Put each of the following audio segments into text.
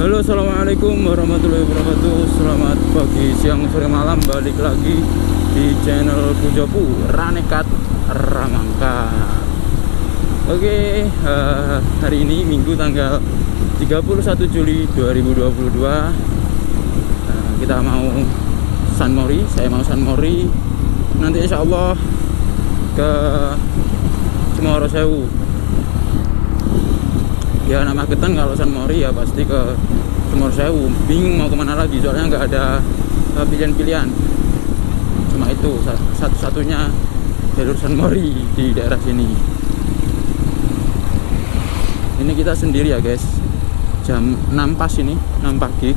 Halo, assalamualaikum warahmatullahi wabarakatuh. Selamat pagi, siang, sore, malam. Balik lagi di channel Pujopu Ranekat Ramangka. Oke, hari ini Minggu tanggal 31 Juli 2022. Kita mau San Mori, saya mau San Mori. Nanti insya Allah ke Cemoro Sewu. Ya nama Magetan kalau San Mori ya pasti ke Cemoro Sewu. Bingung mau kemana lagi, soalnya nggak ada pilihan-pilihan. Cuma itu satu-satunya jalur San Mori di daerah sini. Ini kita sendiri ya guys. Jam 6 pas ini, 6 pagi.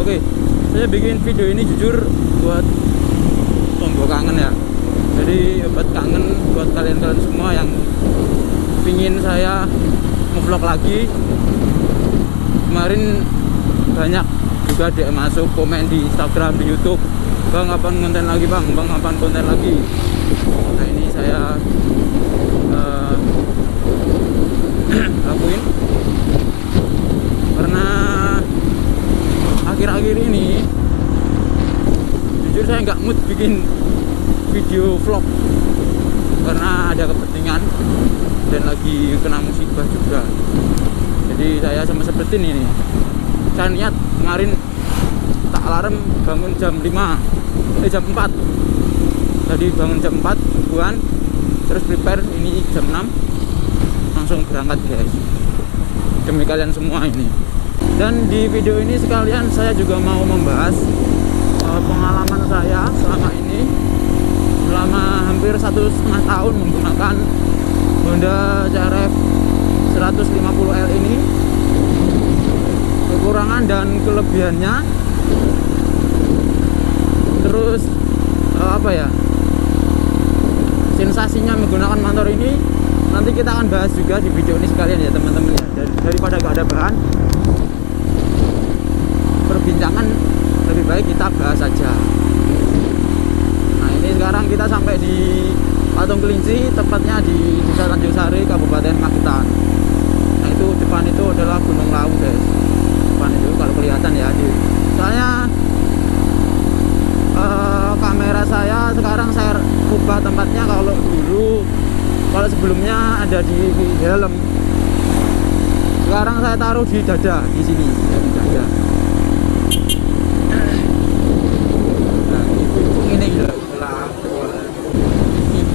Oke, saya bikin video ini jujur buat tombol kangen ya. Jadi buat kangen buat kalian-kalian semua yang pingin saya ngevlog lagi. Kemarin banyak juga DM masuk, komen di Instagram, di YouTube, "Bang, kapan konten lagi bang? Bang, kapan konten lagi?" Nah ini saya lakuin karena akhir-akhir ini jujur saya nggak mood bikin video vlog karena ada kepentingan dan lagi kena musibah juga. Jadi saya sama seperti ini. Saya niat kemarin tak alarm bangun jam 4. Tadi bangun jam 4 subuhan, terus prepare ini jam 6 langsung berangkat guys. Demi kalian semua ini. Dan di video ini sekalian saya juga mau membahas pengalaman saya selama ini, selama hampir 1,5 tahun menggunakan Honda CRF 150L ini, kekurangan dan kelebihannya, terus sensasinya menggunakan motor ini. Nanti kita akan bahas juga di video ini sekalian ya teman-teman ya. Daripada gak ada bahan perbincangan, lebih baik kita bahas saja. Nah ini sekarang kita sampai di Patung Kelinci, tepatnya di Desa Tanjung Sari, Kabupaten Magetan. Nah itu depan itu adalah Gunung Lawu guys. Depan itu kalau kelihatan ya. Soalnya kamera saya sekarang saya ubah tempatnya. Kalau sebelumnya ada di helm, sekarang saya taruh di dada, di sini di dada. Nah itu ini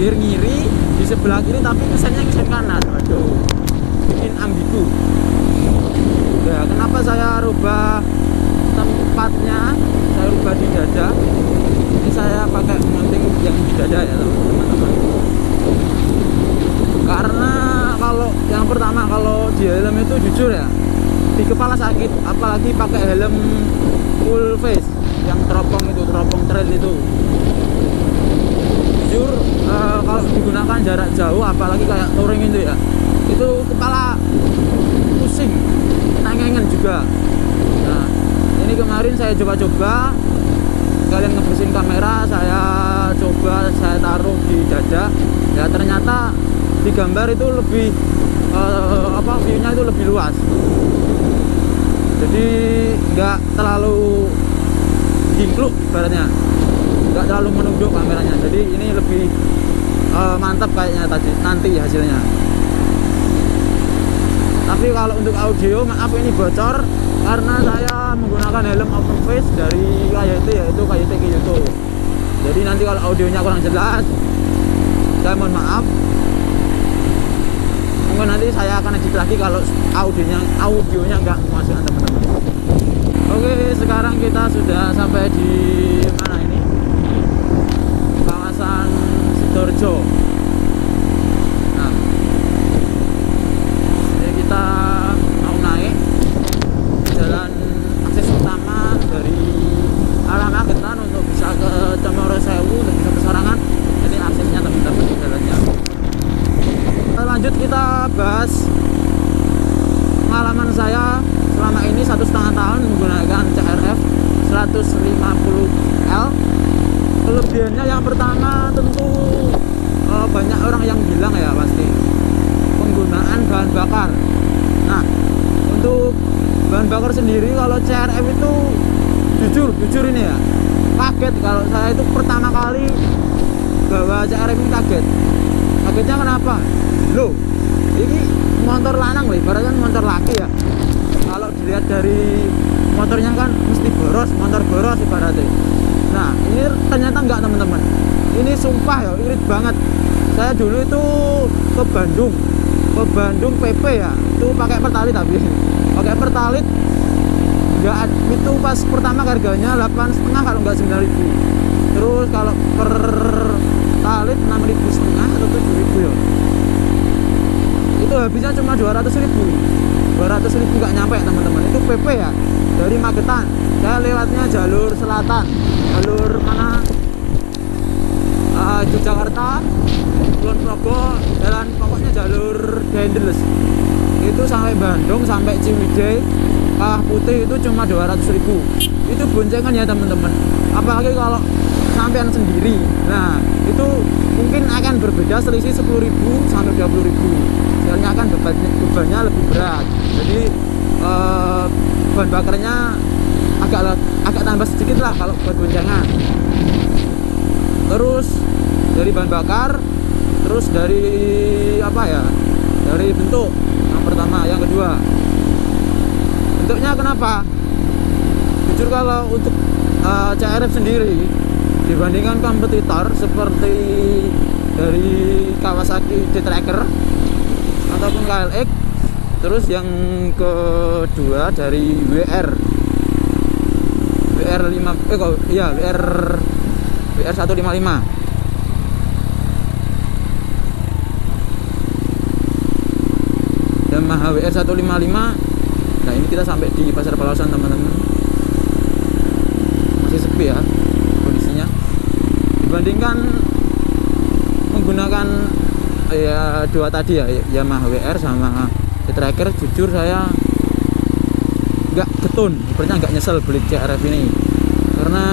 ngiri di sebelah kiri tapi mesinnya ngisen kanan. Waduh, bikin ambigu. Ya kenapa saya rubah tempatnya, saya rubah di dada. Ini saya pakai mounting yang di dada ya teman-teman. Karena kalau yang pertama, kalau di helm itu jujur ya, di kepala sakit, apalagi pakai helm full face yang teropong trail itu. Jujur kalau digunakan jarak jauh, apalagi kayak touring itu ya, itu kepala pusing, tengengen juga. Nah ini kemarin saya coba-coba, kalian ngebersihin kamera, saya coba saya taruh di dada. Ya ternyata di gambar itu lebih view-nya itu lebih luas. Jadi nggak terlalu jingkluk ibaratnya, nggak terlalu menunduk kameranya. Jadi ini lebih mantap kayaknya nanti hasilnya. Tapi kalau untuk audio, maaf ini bocor karena saya menggunakan helm open face dari KYT, yaitu KYT Kyoto. Jadi nanti kalau audionya kurang jelas, saya mohon maaf. Mungkin nanti saya akan edit lagi kalau audionya nggak memuaskan teman-teman. Oke, sekarang kita sudah sampai di mana ini? Kawasan Sidoarjo. Nah, jadi kita mau naik jalan akses utama dari arah Magetan untuk bisa ke Cemoro Sewu, untuk bisa ke Sorangan. Jadi aksesnya teman-teman di jalannya. Lanjut kita bahas pengalaman saya selama ini 1,5 tahun menggunakan CRF 150L. Kelebihannya yang pertama tentu banyak orang yang bilang ya pasti penggunaan bahan bakar. Nah bahan bakar sendiri kalau CRF itu jujur ini ya, kaget kalau saya itu pertama kali bawa CRF ini kagetnya kenapa? Loh, ini motor lanang loh, ibaratnya motor laki ya. Kalau dilihat dari motornya kan mesti boros, motor boros ibaratnya. Nah, ini ternyata enggak teman-teman. Ini sumpah ya, irit banget. Saya dulu itu ke Bandung PP ya, itu pakai Pertalite tapi pakai Pertalite enggak, itu pas pertama harganya 8,5 kalau enggak 9.000. Terus kalau Pertalite 6.500 atau 7.000 ya. Itu habisnya cuma 200.000 nggak nyampe teman-teman. Itu PP ya, dari Magetan saya lewatnya jalur selatan, jalur mana, Yogyakarta, Kulon Progo, jalan pokoknya jalur Dendels itu sampai Bandung, sampai Ciwidey, Kawah Putih itu cuma 200.000. Itu boncengan ya teman-teman, apalagi kalau sampean sendiri. Nah itu mungkin akan berbeda, selisih 10.000 sampai 20.000. Soalnya akan bebannya lebih berat, jadi bahan bakarnya agak tambah sedikit lah kalau buat boncengan. Terus dari bahan bakar, terus dari apa ya, dari bentuk yang pertama, yang kedua bentuknya kenapa? Jujur kalau untuk CRF sendiri dibandingkan kompetitor seperti dari Kawasaki D-Tracker ataupun KLX, terus yang kedua dari WR 155 Yamaha WR 155. Nah ini kita sampai di Pasar Palawasan teman-teman, masih sepi ya kondisinya dibandingkan menggunakan ya dua tadi ya, Yamaha WR sama D-Tracker. Jujur saya nggak getun, sebenarnya nggak nyesel beli CRF ini, karena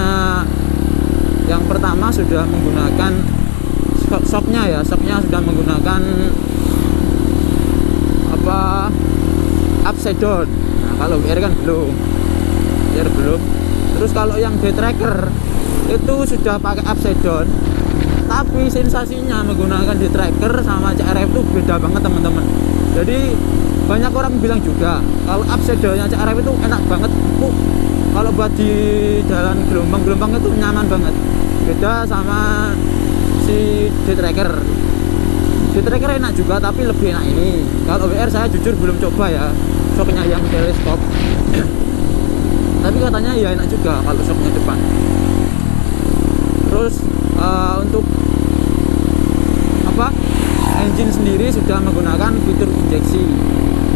yang pertama sudah menggunakan shocknya sudah menggunakan apa, upside down. Nah kalau WR kan belum. Terus kalau yang D-Tracker itu sudah pakai upside down, tapi sensasinya menggunakan D-Tracker sama CRF itu beda banget teman-teman. Jadi banyak orang bilang juga kalau upside downnya CRF itu enak banget, kalau buat di jalan gelombang itu nyaman banget, beda sama si D-Tracker. D-Tracker enak juga tapi lebih enak ini. Kalau WR saya jujur belum coba ya, shocknya yang teleskop tapi katanya ya enak juga kalau shocknya depan. Terus untuk apa, engine sendiri sudah menggunakan fitur injeksi.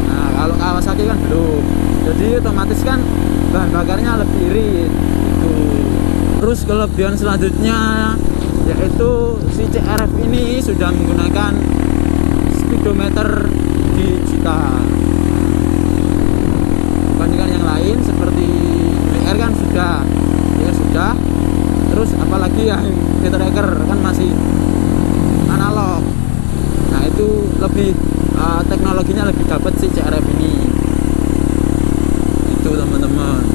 Nah kalau Kawasaki kan belum, jadi otomatis kan bahan bakarnya lebih irit gitu. Terus kelebihan selanjutnya yaitu si CRF ini sudah menggunakan speedometer digital dibandingkan yang lain seperti WR kan sudah. Terus apalagi yang D-Tracker kan masih analog. Nah itu lebih teknologinya lebih dapat si CRF ini itu teman-teman.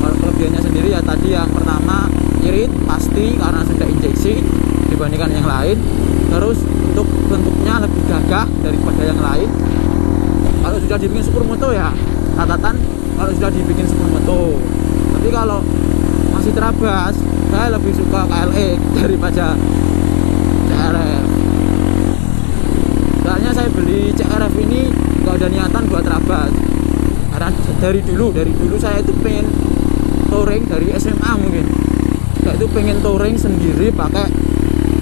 Kalau kelebihannya sendiri ya tadi, yang pertama irit pasti karena sudah injeksi dibandingkan yang lain. Terus untuk bentuknya lebih gagah daripada yang lain. Kalau sudah dibikin supermoto ya catatan, kalau sudah dibikin supermoto. Tapi kalau masih terabas, saya lebih suka KLX daripada CRF. Soalnya saya beli CRF ini gak ada niatan buat terabas, karena dari dulu saya itu pengen touring dari SMA mungkin. Saya itu pengen touring sendiri pakai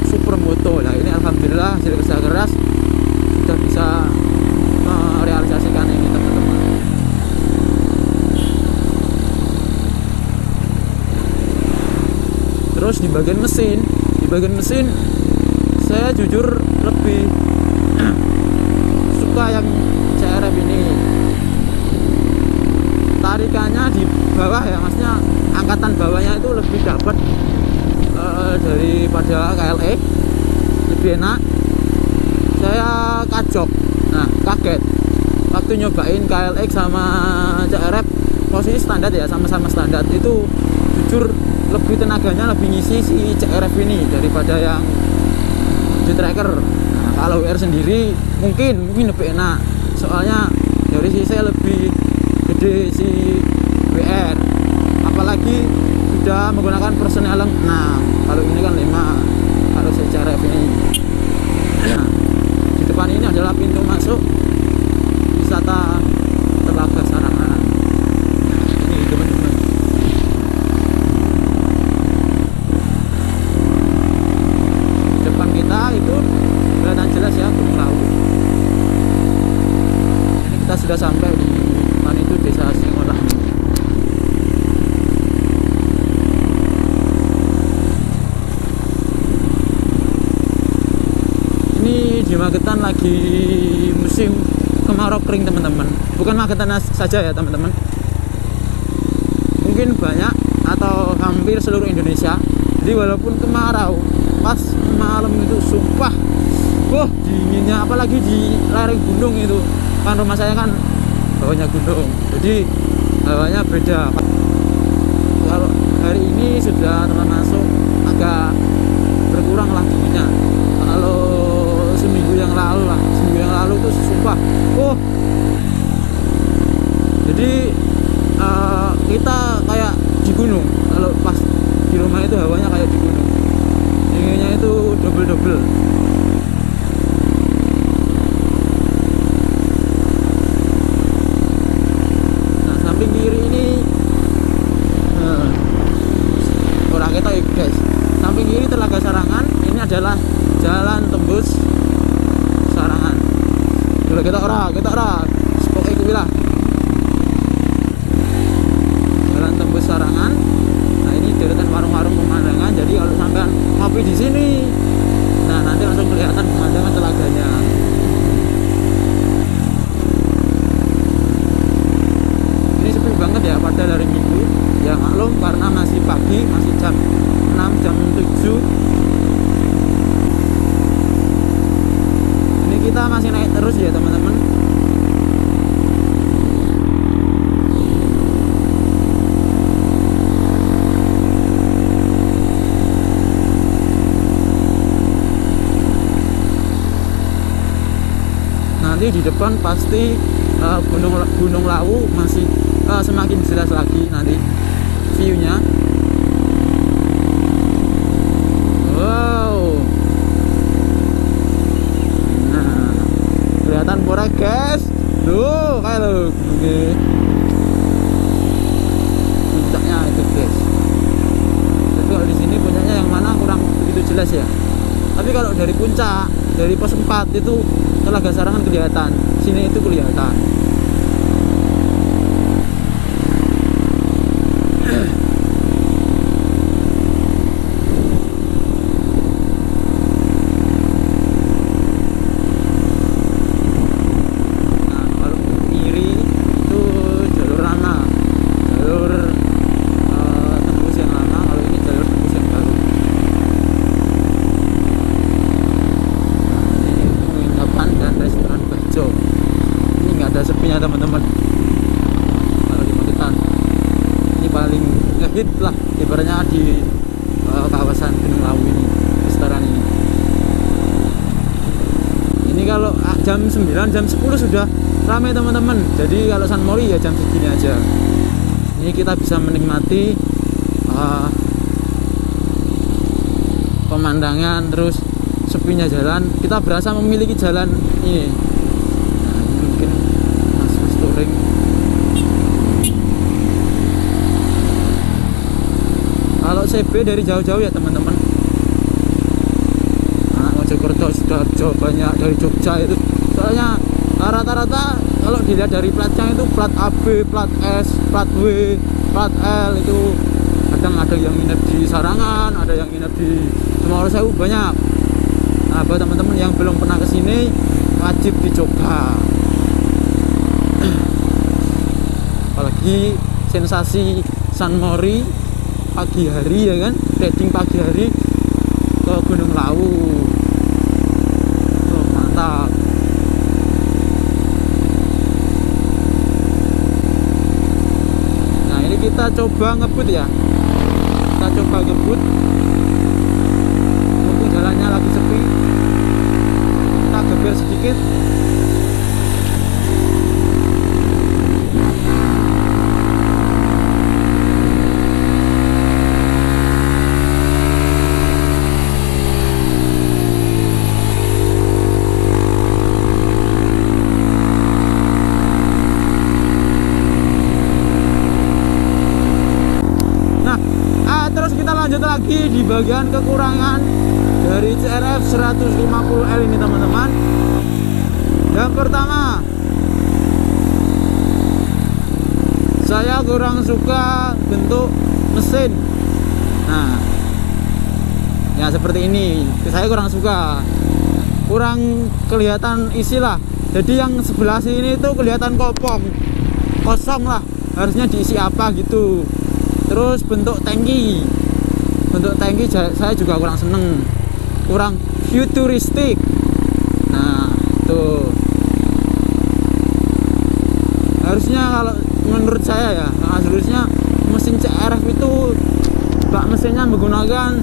supermoto. Nah ini alhamdulillah hasil kerja keras sudah bisa merealisasikan ini teman-teman. Terus di bagian mesin saya jujur lebih suka yang CRF ini. Tarikannya di bawah ya, maksudnya angkatan bawahnya itu lebih dapat daripada KLX, lebih enak. Saya kajok, nah kaget waktu waktu nyobain KLX sama CRF posisi standar ya, sama-sama standar, itu jujur lebih tenaganya lebih ngisi si CRF ini daripada yang di tracker. Nah, kalau WR sendiri mungkin lebih enak, soalnya dari sisi lebih gede si WR, apalagi sudah menggunakan persneling 6, kalau ini kan 5 kalau si CRF ini. Nah, di depan ini adalah pintu masuk wisata Telaga Sarangan. Ini teman-teman, di depan kita itu kelihatan jelas ya Gunung Lawu. Ini kita sudah sampai di mana itu, Desa Singolah. Ini di Magetan lagi musim kemarau kering teman-teman, bukan Magetan saja ya teman-teman, mungkin banyak atau hampir seluruh Indonesia. Jadi walaupun kemarau, pas malam itu sumpah dinginnya, apalagi di lereng gunung itu kan, rumah saya kan bawahnya gunung, jadi hawanya beda. Kalau hari ini sudah termasuk agak berkurang lah dinginnya. Kalau seminggu yang lalu tuh sumpah jadi kita kayak di gunung. Kalau pas di rumah itu hawanya kayak di gunung, dinginnya itu double. Nah, samping kiri ini orang kita guys, samping kiri Telaga Sarangan, ini adalah jalan tembus Sarangan. Kita ora pokoknya itu bilang jalan tembus Sarangan. Nah, ini deretan warung-warung pemandangan, jadi kalau sampai ngopi di sini, nah nanti langsung kelihatan pemandangan telaganya. Ini sepi banget ya pada hari Minggu ya, maklum karena masih pagi, masih jam 6 jam 7. Kita masih naik terus ya teman-teman. Nanti di depan pasti Gunung Lawu masih semakin jelas lagi nanti view-nya. Kelihatan pura guys, kayak lo gunungnya, puncaknya itu guys. Tapi kalau di sini puncaknya yang mana kurang begitu jelas ya. Tapi kalau dari puncak, dari pos 4 itu Telaga Sarangan kelihatan, sini itu kelihatan. Teman-teman, kalau di Magetan ini paling ngehit lah ibaratnya di kawasan Gunung Lawu ini, restoran ini. Ini kalau jam 9 jam 10 sudah ramai teman-teman, jadi kalau San Mori ya jam segini aja. Ini kita bisa menikmati pemandangan, terus sepinya jalan, kita berasa memiliki jalan ini. Kalau CB dari jauh-jauh ya teman-teman, Mojokerto, Sidoarjo, banyak dari Jogja itu. Soalnya rata-rata kalau dilihat dari platnya itu plat AB, plat S, plat W, plat L itu. Kadang ada yang nginep di Sarangan, ada yang nginep di Sumorosewu, banyak. Nah, buat teman-teman yang belum pernah kesini wajib dicoba. Apalagi sensasi San Mori pagi hari ya kan, trekking pagi hari ke Gunung Lawu. Mantap. kita coba ngebut ya, kita coba ngebut mumpung jalannya lagi sepi, kita geber sedikit. Terus kita lanjut lagi di bagian kekurangan dari CRF 150L ini teman-teman. Yang pertama, saya kurang suka bentuk mesin. Nah, ya seperti ini, saya kurang suka, kurang kelihatan isi lah. Jadi yang sebelah sini itu kelihatan kosong lah, harusnya diisi apa gitu. Terus bentuk tangki saya juga kurang seneng, kurang futuristik. Nah tuh, harusnya kalau menurut saya ya, harusnya mesin CRF itu bak mesinnya menggunakan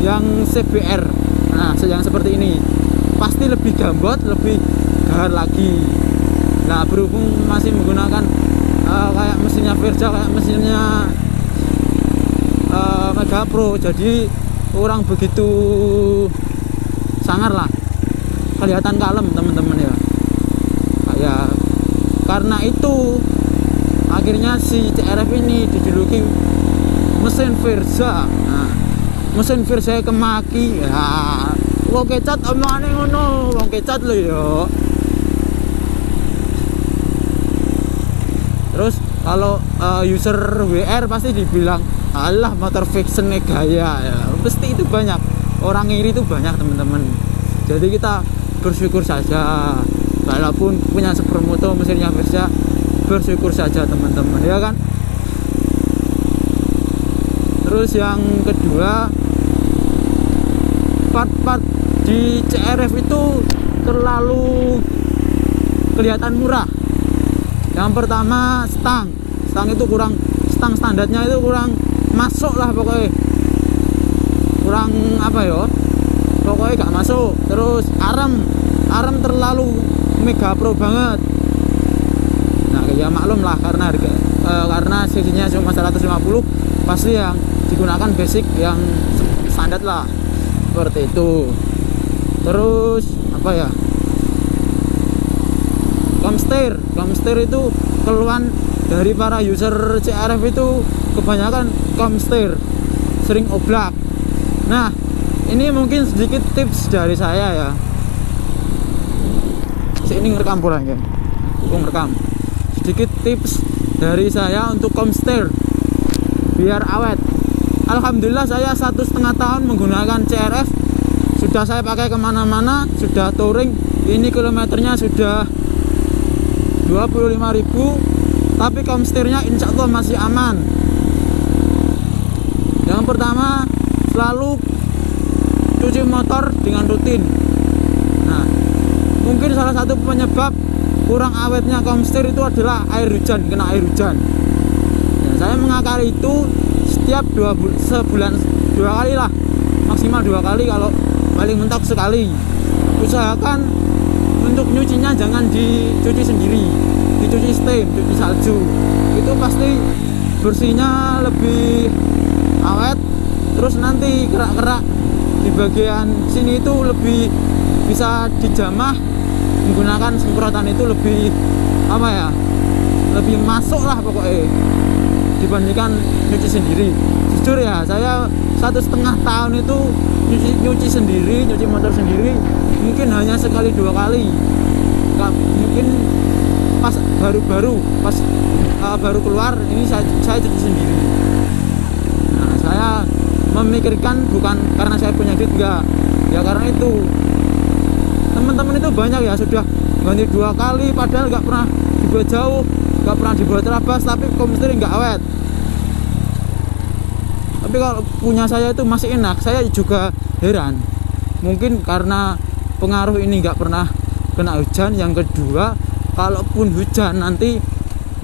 yang CBR. Nah yang seperti ini pasti lebih gambot, lebih gahar lagi. Nah berhubung masih menggunakan kayak mesinnya Verja, kayak mesinnya Mega Pro, jadi kurang begitu sangar lah, kelihatan kalem teman-teman ya. Kayak karena itu akhirnya si CRF ini dijuluki mesin Verja. Nah, mesin Verja kemaki ya, wong kecat omongane ngono, wong kecat lho ya. Terus kalau user WR pasti dibilang, alah motor fiction gaya ya. Pasti itu banyak, orang iri itu banyak teman-teman. Jadi kita bersyukur saja, walaupun punya supermoto mesinnya Verja, bersyukur saja teman-teman ya kan. Terus yang kedua, part-part di CRF itu terlalu kelihatan murah. Yang pertama stang itu kurang, stang standarnya itu kurang masuk lah pokoknya, kurang apa ya, pokoknya gak masuk. Terus arem terlalu Mega Pro banget. Nah ya maklum lah, karena harga karena sisinya cuma 150, pasti yang digunakan basic yang standar lah, seperti itu. Terus apa ya, Comsteer itu keluhan dari para user CRF itu kebanyakan Comsteer sering oblak. Nah ini mungkin sedikit tips dari saya ya. Ini ngerekam bola kan? Ngerekam. Sedikit tips dari saya untuk Comsteer biar awet. Alhamdulillah saya 1,5 tahun menggunakan CRF, sudah saya pakai kemana-mana, sudah touring. Ini kilometernya sudah 25.000, tapi Comsteernya insya Allah masih aman. Yang pertama, selalu cuci motor dengan rutin. Nah, mungkin salah satu penyebab kurang awetnya Comsteer itu adalah air hujan, kena air hujan. Ya, saya mengakali itu setiap sebulan 2 kali lah, maksimal 2 kali, kalau paling mentok sekali. Usahakan untuk nyucinya jangan dicuci sendiri, dicuci steam, cuci salju, itu pasti bersihnya lebih awet. Terus nanti kerak-kerak di bagian sini itu lebih bisa dijamah menggunakan semprotan, itu lebih apa ya, lebih masuk lah pokoknya dibandingkan nyuci sendiri. Jujur ya, saya 1,5 tahun itu nyuci sendiri, nyuci motor sendiri mungkin hanya sekali 2 kali. Mungkin pas baru keluar ini saya cuci sendiri. Nah saya memikirkan bukan karena saya punya duit, enggak ya, karena itu teman-teman itu banyak ya sudah ganti 2 kali padahal nggak pernah dibuat jauh, nggak pernah dibuat terabas, tapi Comsteer nggak awet. Tapi kalau punya saya itu masih enak. Saya juga heran, mungkin karena pengaruh ini nggak pernah kena hujan. Yang kedua, kalaupun hujan nanti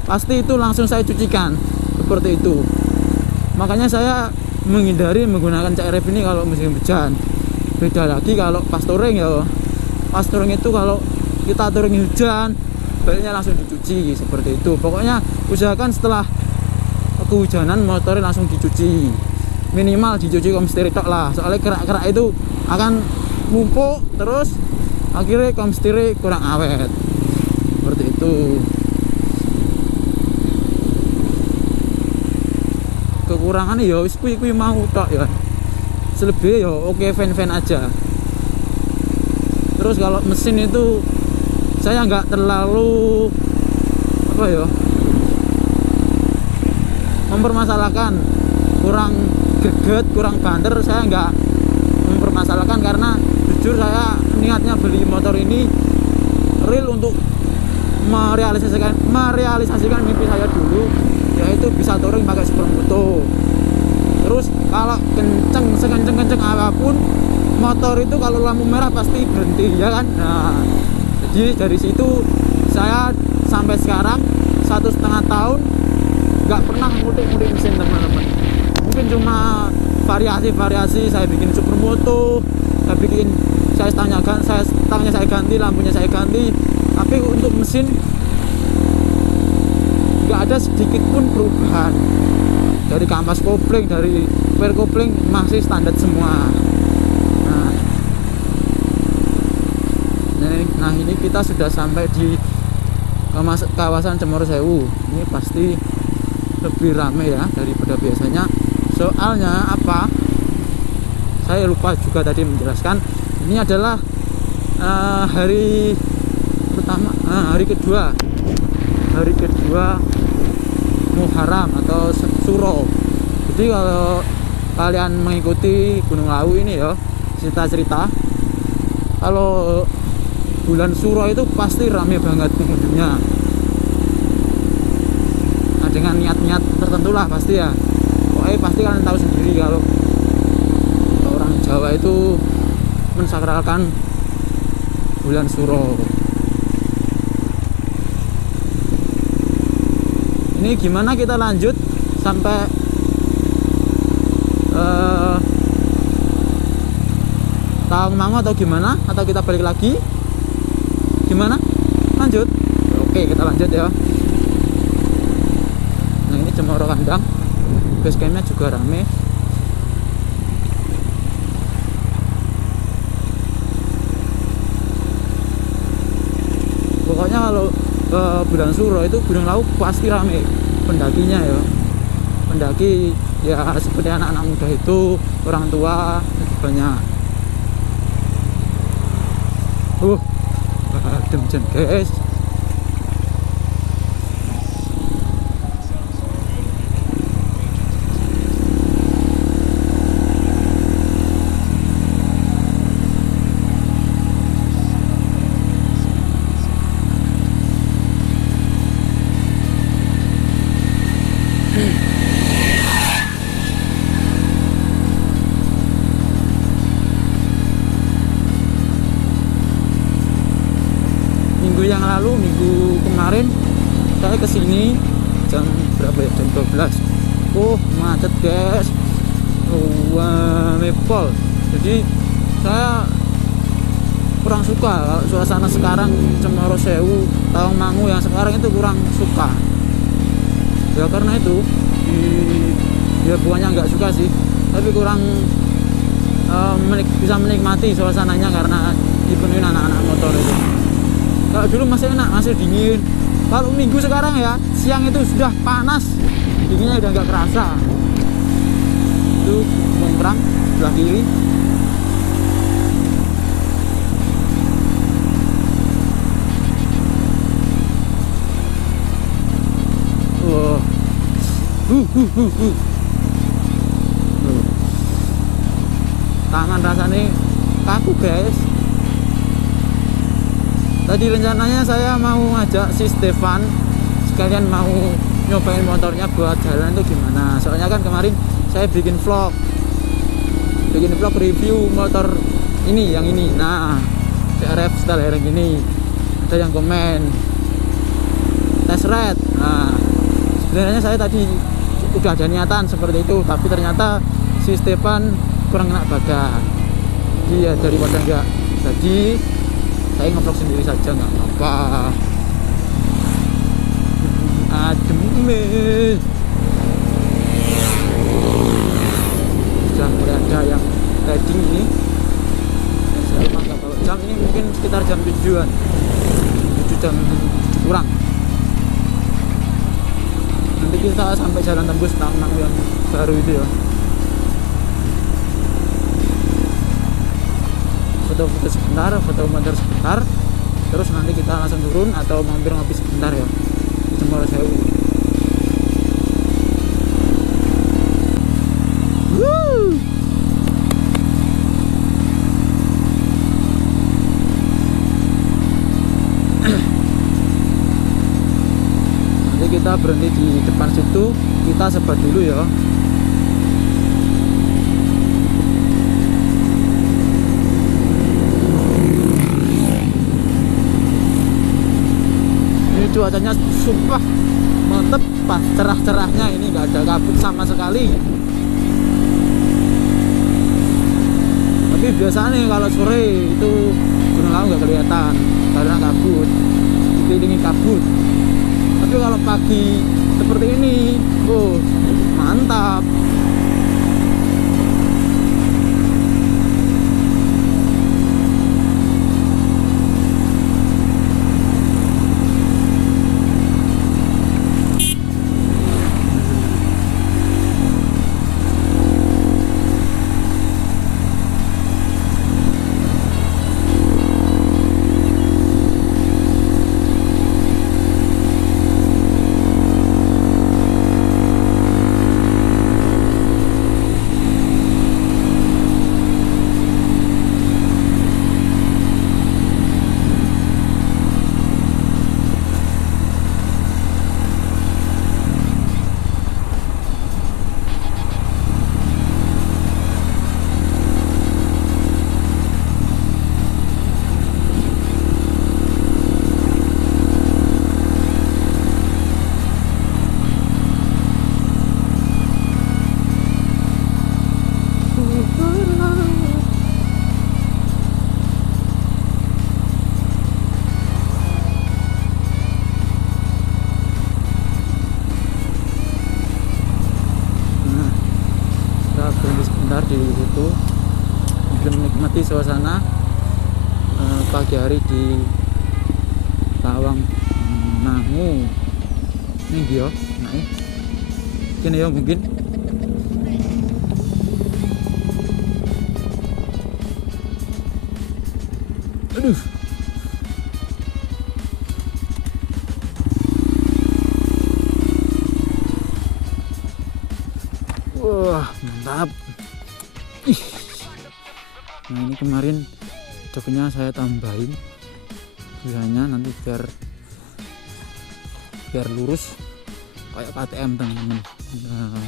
pasti itu langsung saya cucikan. seperti itu. Makanya saya menghindari menggunakan CRF ini kalau musim hujan. Beda lagi kalau pas touring ya. Pas touring itu kalau kita touring hujan, baiknya langsung dicuci seperti itu. Pokoknya usahakan setelah kehujanan motornya langsung dicuci, minimal dicuci komstir tok lah, soalnya kerak-kerak itu akan numpuk terus akhirnya komstir kurang awet seperti itu. Kekurangannya ya wis kuwi mau tok ya, selebihnya ya oke fan aja. Terus kalau mesin itu saya nggak terlalu apa ya, mempermasalahkan, kurang greget, kurang banter, saya nggak mempermasalahkan karena jujur saya niatnya beli motor ini real untuk merealisasikan mimpi saya dulu, yaitu bisa touring pakai supermoto. Terus kalau sekenceng apapun motor itu kalau lampu merah pasti berhenti ya kan. Nah, jadi dari situ saya sampai sekarang 1,5 tahun nggak pernah ngulik mesin teman-teman. Mungkin cuma variasi saya bikin supermoto, saya stangnya saya ganti, lampunya saya ganti, tapi untuk mesin nggak ada sedikit pun perubahan. Dari kampas kopling, dari per kopling masih standar semua. Nah ini kita sudah sampai di kawasan Cemoro Sewu. Ini pasti lebih ramai ya daripada biasanya. Soalnya apa? Saya lupa juga tadi menjelaskan. Ini adalah hari kedua Muharram atau Suro. Jadi kalau kalian mengikuti Gunung Lawu ini ya, cerita kalau bulan Suro itu pasti rame banget pengunjungnya. Nah, dengan niat-niat tertentu lah pasti ya. Pokoknya pasti kalian tahu sendiri kalau orang Jawa itu mensakralkan bulan Suro. Ini gimana kita lanjut sampai Tawangmangu atau gimana? Atau kita balik lagi? Gimana? Lanjut? Oke, kita lanjut ya. Nah ini Cemoro Kandang, base campnya juga rame. Pokoknya kalau ke bulan Suro itu Gunung Lawu pasti rame pendakinya ya. Pendaki ya seperti anak-anak muda itu, orang tua banyak. Adem guys. Minggu kemarin saya kesini jam berapa ya, jam 12. Macet guys, mepol. Jadi saya kurang suka kalau suasana sekarang Cemoro Sewu, Tawangmangu yang sekarang itu kurang suka ya, karena itu ya bukannya nggak suka sih, tapi kurang bisa menikmati suasananya karena dipenuhi anak-anak motor itu. Kalau dulu masih enak, masih dingin. Kalau minggu sekarang ya, siang itu sudah panas, dinginnya udah nggak kerasa. Itu Mongkrang sebelah kiri. Tangan rasanya kaku guys. Tadi rencananya saya mau ngajak si Stefan sekalian mau nyobain motornya buat jalan itu gimana. Soalnya kan kemarin saya bikin vlog review motor ini, yang ini. Nah, CRF style yang ini. Ada yang komen test ride. Nah, sebenarnya saya tadi udah ada niatan seperti itu, tapi ternyata si Stefan kurang enak badan. Jadi ya daripada enggak jadi, saya ngevlog sendiri saja, nggak apa-apa. Adem sudah mulai ada yang riding ini. Saya mantap, kalau jam ini mungkin sekitar jam 7-an, 7 jam kurang. Nanti kita sampai jalan tembus Tangmang yang baru itu ya. Foto-foto sebentar, foto motor sebentar, terus nanti kita langsung turun atau mampir ngopi sebentar ya di Cemoro Sewu. Nanti kita berhenti di depan situ, kita sebat dulu ya. Cuacanya sumpah mantep, pas cerah-cerahnya ini, nggak ada kabut sama sekali. Tapi biasanya kalau sore itu Gunung Lawu nggak kelihatan karena kabut, dikelilingi kabut. Tapi kalau pagi seperti ini, mantap. Di situ menikmati suasana pagi hari di Tawang Mangu ini dia naik ini ya mungkin. Aduh, wah mantap. Nah ini kemarin joknya saya tambahin biasanya nanti biar lurus kayak KTM teman-teman. Nah,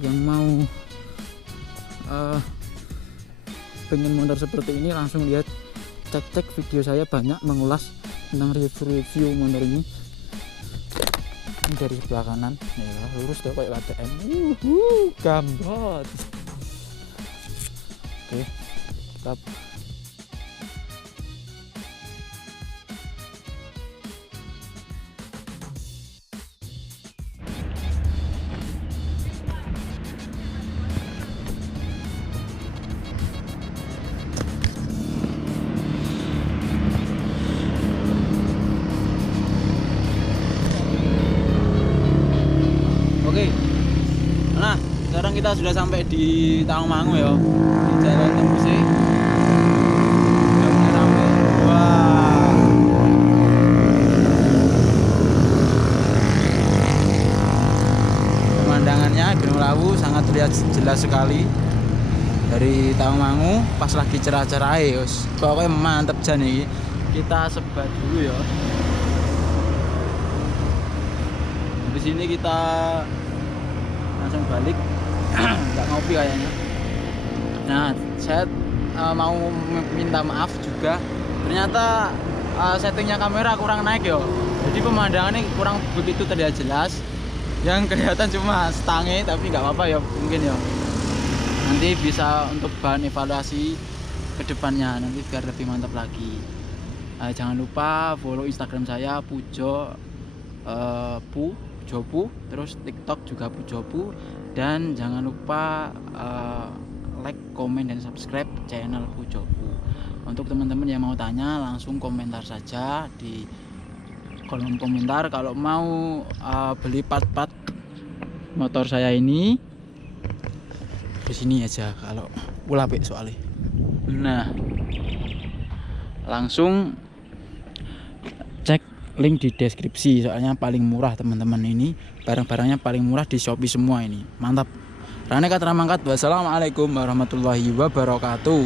yang mau pengen motor seperti ini langsung lihat, cek video saya, banyak mengulas tentang review motor ini. Ini dari sebelah kanan ya, lurus tuh kayak KTM. Gambot. Oke, tetap. Oke. Nah, sekarang kita sudah sampai di Tawangmangu ya, di Jalan Tembus. Sudah mulai sampai. Wah. Pemandangannya Gunung Lawu sangat terlihat jelas sekali dari Tawangmangu pas lagi cerah-cerah ya. Pokoknya mantep jan iki. Kita sebat dulu ya. Di sini kita langsung balik. Nggak ngopi kayaknya. Nah, saya mau minta maaf juga, ternyata settingnya kamera kurang naik ya, jadi pemandangannya kurang begitu terlihat jelas. yang kelihatan cuma stange, tapi nggak apa-apa ya, mungkin ya nanti bisa untuk bahan evaluasi kedepannya nanti biar lebih mantap lagi. Jangan lupa follow Instagram saya Pujopu, terus TikTok juga Pujopu, dan jangan lupa like, komen, dan subscribe channel Pujopu. Untuk teman-teman yang mau tanya langsung komentar saja di kolom komentar kalau mau beli part-part motor saya ini di sini aja kalau ulapik soalnya. Nah, langsung cek link di deskripsi soalnya paling murah teman-teman, ini barang-barangnya paling murah di Shopee semua ini. Mantap. Rane kata mangkat. Wassalamualaikum warahmatullahi wabarakatuh.